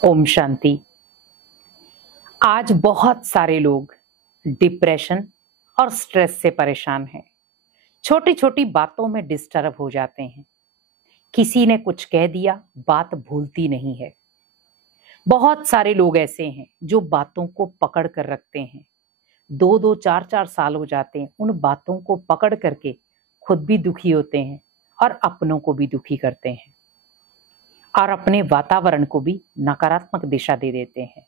ओम शांति। आज बहुत सारे लोग डिप्रेशन और स्ट्रेस से परेशान हैं। छोटी छोटी बातों में डिस्टर्ब हो जाते हैं। किसी ने कुछ कह दिया, बात भूलती नहीं है। बहुत सारे लोग ऐसे हैं जो बातों को पकड़ कर रखते हैं। 2-2 4-4 साल हो जाते हैं उन बातों को पकड़ करके खुद भी दुखी होते हैं और अपनों को भी दुखी करते हैं और अपने वातावरण को भी नकारात्मक दिशा दे देते हैं।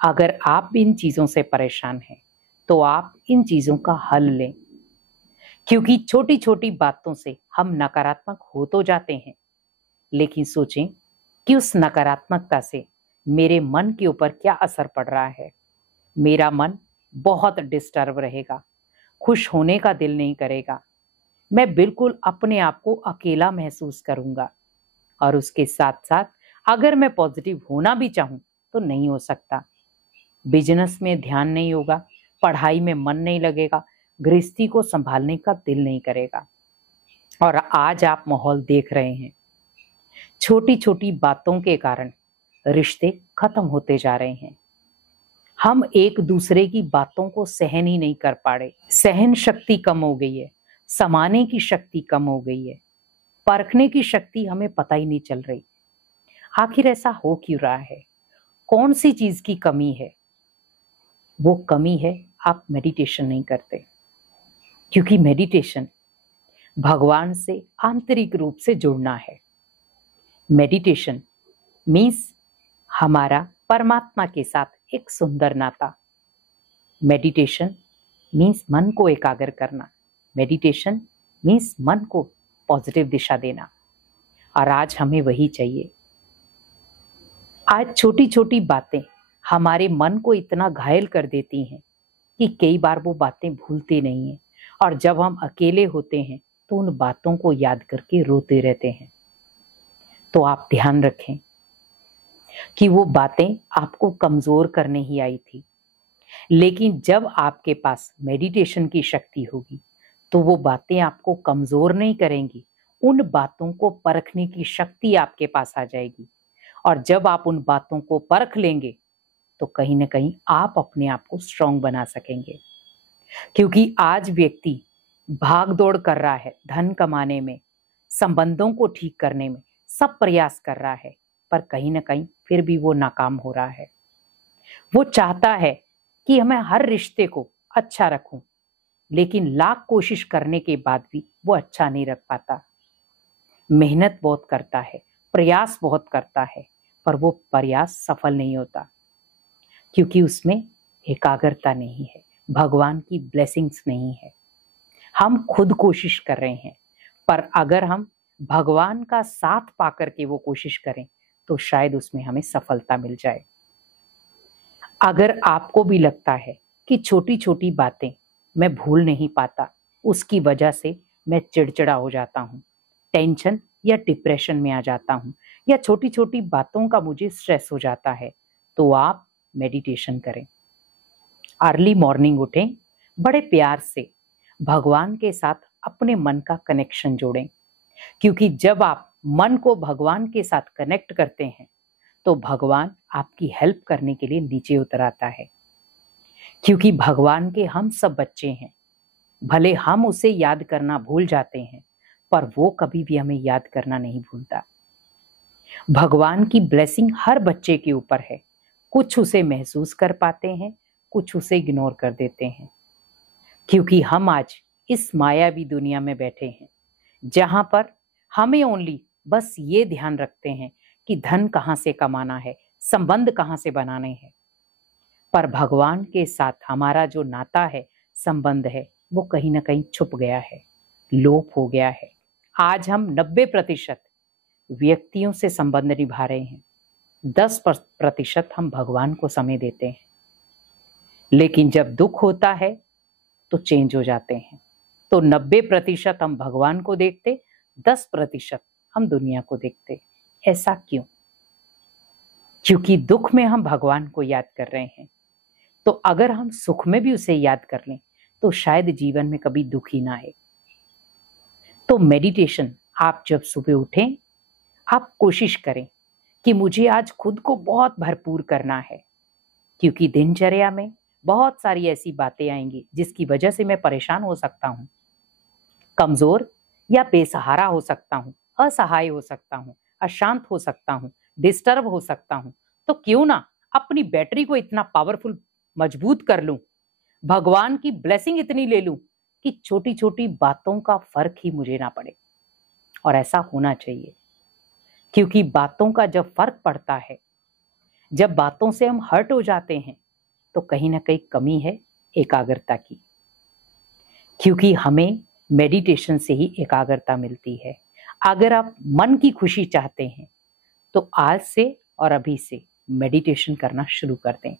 अगर आप भी इन चीजों से परेशान हैं तो आप इन चीजों का हल लें, क्योंकि छोटी छोटी बातों से हम नकारात्मक हो तो जाते हैं, लेकिन सोचें कि उस नकारात्मकता से मेरे मन के ऊपर क्या असर पड़ रहा है। मेरा मन बहुत डिस्टर्ब रहेगा, खुश होने का दिल नहीं करेगा, मैं बिल्कुल अपने आप को अकेला महसूस करूंगा और उसके साथ साथ अगर मैं पॉजिटिव होना भी चाहूं तो नहीं हो सकता। बिजनेस में ध्यान नहीं होगा, पढ़ाई में मन नहीं लगेगा, गृहस्थी को संभालने का दिल नहीं करेगा। और आज आप माहौल देख रहे हैं, छोटी छोटी बातों के कारण रिश्ते खत्म होते जा रहे हैं। हम एक दूसरे की बातों को सहन ही नहीं कर पा रहे। सहन शक्ति कम हो गई है, समाने की शक्ति कम हो गई है, परखने की शक्ति हमें पता ही नहीं चल रही। आखिर ऐसा हो क्यों रहा है? कौन सी चीज की कमी है? वो कमी है आप मेडिटेशन नहीं करते, क्योंकि मेडिटेशन भगवान से आंतरिक रूप से जुड़ना है। मेडिटेशन मीन्स हमारा परमात्मा के साथ एक सुंदर नाता। मेडिटेशन मीन्स मन को एकाग्र करना। मेडिटेशन मीन्स मन को पॉजिटिव दिशा देना। और आज हमें वही चाहिए। आज छोटी छोटी बातें हमारे मन को इतना घायल कर देती हैं कि कई बार वो बातें भूलते नहीं हैं, और जब हम अकेले होते हैं तो उन बातों को याद करके रोते रहते हैं। तो आप ध्यान रखें कि वो बातें आपको कमजोर करने ही आई थी, लेकिन जब आपके पास मेडिटेशन की शक्ति होगी तो वो बातें आपको कमजोर नहीं करेंगी। उन बातों को परखने की शक्ति आपके पास आ जाएगी, और जब आप उन बातों को परख लेंगे तो कहीं ना कहीं आप अपने आप को स्ट्रांग बना सकेंगे। क्योंकि आज व्यक्ति भाग दौड़ कर रहा है, धन कमाने में, संबंधों को ठीक करने में सब प्रयास कर रहा है, पर कहीं ना कहीं फिर भी वो नाकाम हो रहा है। वो चाहता है कि मैं हर रिश्ते को अच्छा रखूं, लेकिन लाख कोशिश करने के बाद भी वो अच्छा नहीं रख पाता। मेहनत बहुत करता है, प्रयास बहुत करता है, पर वो प्रयास सफल नहीं होता, क्योंकि उसमें एकाग्रता नहीं है, भगवान की ब्लेसिंग्स नहीं है। हम खुद कोशिश कर रहे हैं, पर अगर हम भगवान का साथ पाकर के वो कोशिश करें तो शायद उसमें हमें सफलता मिल जाए। अगर आपको भी लगता है कि छोटी छोटी बातें मैं भूल नहीं पाता, उसकी वजह से मैं चिड़चिड़ा हो जाता हूँ, टेंशन या डिप्रेशन में आ जाता हूँ, या छोटी छोटी बातों का मुझे स्ट्रेस हो जाता है, तो आप मेडिटेशन करें। अर्ली मॉर्निंग उठें, बड़े प्यार से भगवान के साथ अपने मन का कनेक्शन जोड़ें, क्योंकि जब आप मन को भगवान के साथ कनेक्ट करते हैं तो भगवान आपकी हेल्प करने के लिए नीचे उतर आता है। क्योंकि भगवान के हम सब बच्चे हैं, भले हम उसे याद करना भूल जाते हैं, पर वो कभी भी हमें याद करना नहीं भूलता। भगवान की ब्लेसिंग हर बच्चे के ऊपर है। कुछ उसे महसूस कर पाते हैं, कुछ उसे इग्नोर कर देते हैं, क्योंकि हम आज इस मायावी दुनिया में बैठे हैं, जहां पर हमें ओनली बस ये ध्यान रखते हैं कि धन कहाँ से कमाना है, संबंध कहाँ से बनाने हैं, पर भगवान के साथ हमारा जो नाता है, संबंध है, वो कहीं ना कहीं छुप गया है, लोप हो गया है। आज हम 90% व्यक्तियों से संबंध निभा रहे हैं, 10% हम भगवान को समय देते हैं, लेकिन जब दुख होता है तो चेंज हो जाते हैं। तो 90% हम भगवान को देखते, 10% हम दुनिया को देखते। ऐसा क्यों? क्योंकि दुख में हम भगवान को याद कर रहे हैं, तो अगर हम सुख में भी उसे याद कर लें तो शायद जीवन में कभी दुख ही ना आए। तो मेडिटेशन, आप जब सुबह उठें, आप कोशिश करें कि मुझे आज खुद को बहुत भरपूर करना है, क्योंकि दिनचर्या में बहुत सारी ऐसी बातें आएंगी जिसकी वजह से मैं परेशान हो सकता हूँ, कमजोर या बेसहारा हो सकता हूँ, असहाय हो सकता हूँ, अशांत हो सकता हूँ, डिस्टर्ब हो सकता हूँ। तो क्यों ना अपनी बैटरी को इतना पावरफुल मजबूत कर लूं, भगवान की ब्लेसिंग इतनी ले लूं कि छोटी छोटी बातों का फर्क ही मुझे ना पड़े। और ऐसा होना चाहिए, क्योंकि बातों का जब फर्क पड़ता है, जब बातों से हम हर्ट हो जाते हैं, तो कहीं ना कहीं कमी है एकाग्रता की। क्योंकि हमें मेडिटेशन से ही एकाग्रता मिलती है। अगर आप मन की खुशी चाहते हैं तो आज से और अभी से मेडिटेशन करना शुरू कर दें,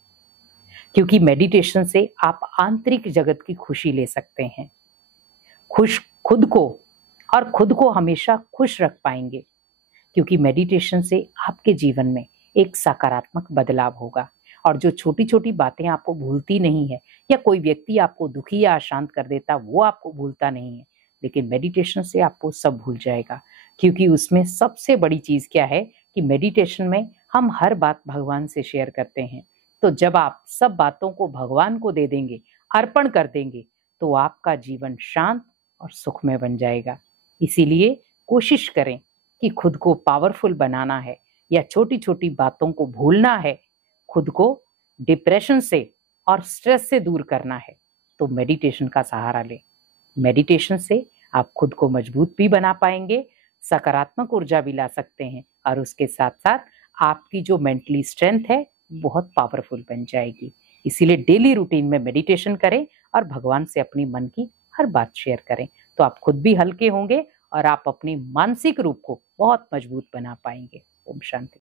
क्योंकि मेडिटेशन से आप आंतरिक जगत की खुशी ले सकते हैं। खुश खुद को और खुद को हमेशा खुश रख पाएंगे, क्योंकि मेडिटेशन से आपके जीवन में एक सकारात्मक बदलाव होगा। और जो छोटी छोटी बातें आपको भूलती नहीं है, या कोई व्यक्ति आपको दुखी या अशांत कर देता, वो आपको भूलता नहीं है, लेकिन मेडिटेशन से आपको सब भूल जाएगा। क्योंकि उसमें सबसे बड़ी चीज क्या है कि मेडिटेशन में हम हर बात भगवान से शेयर करते हैं। तो जब आप सब बातों को भगवान को दे देंगे, अर्पण कर देंगे, तो आपका जीवन शांत और सुखमय बन जाएगा। इसीलिए कोशिश करें कि खुद को पावरफुल बनाना है या छोटी छोटी बातों को भूलना है, खुद को डिप्रेशन से और स्ट्रेस से दूर करना है, तो मेडिटेशन का सहारा लें। मेडिटेशन से आप खुद को मजबूत भी बना पाएंगे, सकारात्मक ऊर्जा भी ला सकते हैं, और उसके साथ साथ आपकी जो मेंटली स्ट्रेंथ है बहुत पावरफुल बन जाएगी। इसीलिए डेली रूटीन में मेडिटेशन करें और भगवान से अपनी मन की हर बात शेयर करें, तो आप खुद भी हल्के होंगे और आप अपनी मानसिक रूप को बहुत मजबूत बना पाएंगे। ओम शांति।